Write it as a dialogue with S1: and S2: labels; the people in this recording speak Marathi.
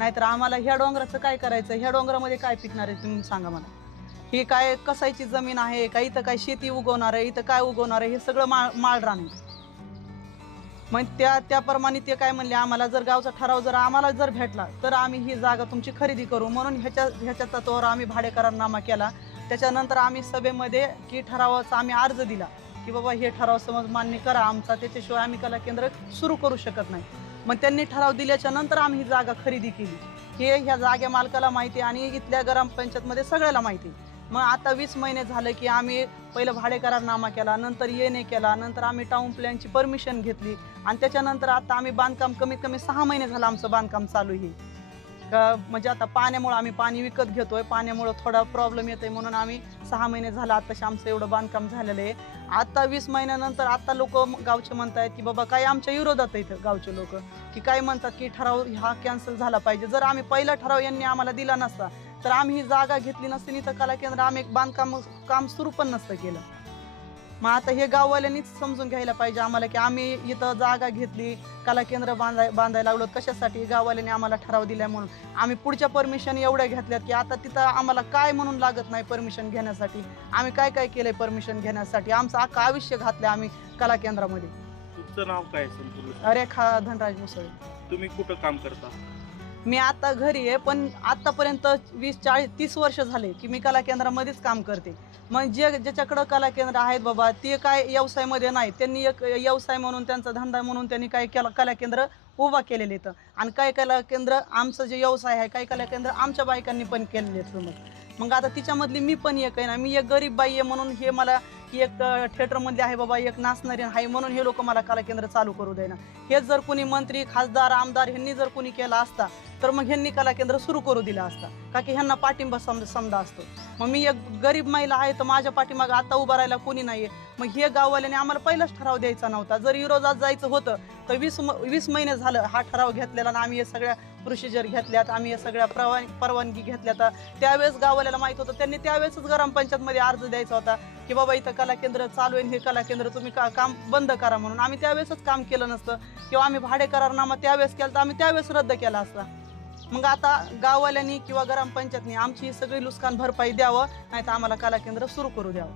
S1: नाहीतर आम्हाला ह्या डोंगराचं काय करायचं? ह्या डोंगरामध्ये काय पिकणार आहे तुम्ही सांगा मला. ही काय कसायची जमीन आहे? का इथं काय शेती उगवणार आहे? इथं काय उगवणार आहे? हे सगळं माळ माळ रान मग त्या त्याप्रमाणे ते काय म्हणले आम्हाला जर गावचा ठराव जर आम्हाला जर भेटला तर आम्ही ही जागा तुमची खरेदी करू. म्हणून ह्याच्या ह्याच्या तत्वावर आम्ही भाडेकरांनामा केला. त्याच्यानंतर आम्ही सभेमध्ये की ठरावाचा आम्ही अर्ज दिला की बाबा हे ठराव समज मान्य करा. आमचा त्याच्याशिवाय आम्ही कला केंद्र सुरू करू शकत नाही. मग त्यांनी ठराव दिल्याच्या नंतर आम्ही ही जागा खरेदी केली हे ह्या जागे मालकाला माहिती आहे आणि इथल्या ग्रामपंचायतमध्ये सगळ्याला माहिती आहे. मग आता वीस महिने झालं की आम्ही पहिलं भाडेकरारनामा केला नंतर येणे केला नंतर आम्ही टाऊन प्लॅनची परमिशन घेतली आणि त्याच्यानंतर आता आम्ही बांधकाम कमीत कमी सहा महिने झालं आमचं बांधकाम चालू आहे का म्हणजे आता पाण्यामुळं आम्ही पाणी विकत घेतोय पाण्यामुळं थोडा प्रॉब्लेम येतोय म्हणून आम्ही सहा महिने झालं आत्ताशी आमचं एवढं बांधकाम झालेलं आहे. आता वीस महिन्यानंतर आता लोक गावचे म्हणतायत की बाबा काय आमच्या विरोधात आहे इथं गावचे लोक. की काय म्हणतात की ठराव हा कॅन्सल झाला पाहिजे. जर आम्ही पहिला ठराव यांनी आम्हाला दिला नसता तर आम्ही ही जागा घेतली नसती इथं कला केंद्र आम्ही एक बांधकाम काम सुरू पण नसतं केलं. मग आता हे गाववाल्यांनीच समजून घ्यायला पाहिजे आम्हाला की आम्ही इथं जागा घेतली कला केंद्र बांधाय बांधायला लागलो कशासाठी गाववाल्यांनी आम्हाला ठराव दिलाय म्हणून. आम्ही पुढच्या परमिशन एवढ्या घेतल्यात की आता तिथं आम्हाला काय म्हणून लागत नाही परमिशन घेण्यासाठी? आम्ही काय काय केलंय परमिशन घेण्यासाठी? आमचं अख्खं आयुष्य घातलंय आम्ही कला केंद्रामध्ये.
S2: तुमचं नाव काय संपूर्ण?
S1: रेखा धनराज मुसळे.
S2: तुम्ही कुठं काम करता?
S1: मी आता घरी आहे पण आतापर्यंत वीस चाळीस तीस वर्ष झाले की मी कला केंद्रामध्येच काम करते. मग जे ज्याच्याकडं कला केंद्र आहेत बाबा ते काय व्यवसायामध्ये नाही. त्यांनी एक व्यवसाय म्हणून त्यांचा धंदा म्हणून त्यांनी काय केला कला केंद्र उभा केलेले इथं. आणि काही कला केंद्र आमचं जे व्यवसाय आहे काही कला केंद्र आमच्या बायकांनी पण केलेले आहेत मग मग आता तिच्यामधली मी पण एक आहे ना मी एक गरीब बाई आहे म्हणून हे मला एक थिएटरमध्ये आहे बाबा एक नाचणारी आहे म्हणून हे लोक मला कला केंद्र चालू करू देणार हेच जर कोणी मंत्री खासदार आमदार ह्यांनी जर कोणी केला असता तर मग ह्यांनी कला केंद्र सुरू करू दिला असता. का की ह्यांना पाठिंबा सम समजा असतो. मग मी एक गरीब महिला आहे तर माझ्या पाठीमागं आता उभा राहायला कोणी नाहीये. मग हे गाववाल्याने आम्हाला पहिलाच ठराव द्यायचा नव्हता. जर युरोजात जायचं होतं तर वीस म- वीस महिने झालं हा ठराव घेतलेला आणि आम्ही हे सगळ्या प्रोसिजर घेतल्यात आम्ही या सगळ्या परवान परवानगी घेतल्यात. त्यावेळेस गाववाल्याला माहीत होतं. त्यांनी त्यावेळेसच ग्रामपंचायतमध्ये अर्ज द्यायचा होता की बाबा इथं कला केंद्र चालू आहे हे कला केंद्र तुम्ही का काम बंद करा म्हणून. आम्ही त्यावेळेसच काम केलं नसतं. किंवा आम्ही भाडे करारनामा त्यावेळेस केला तर आम्ही त्यावेळेस रद्द केला असता. मग आता गाववाल्यांनी किंवा ग्रामपंचायतनी आमची सगळी नुकसान भरपाई द्यावं नाही तर आम्हाला कला केंद्र सुरू करू द्यावं.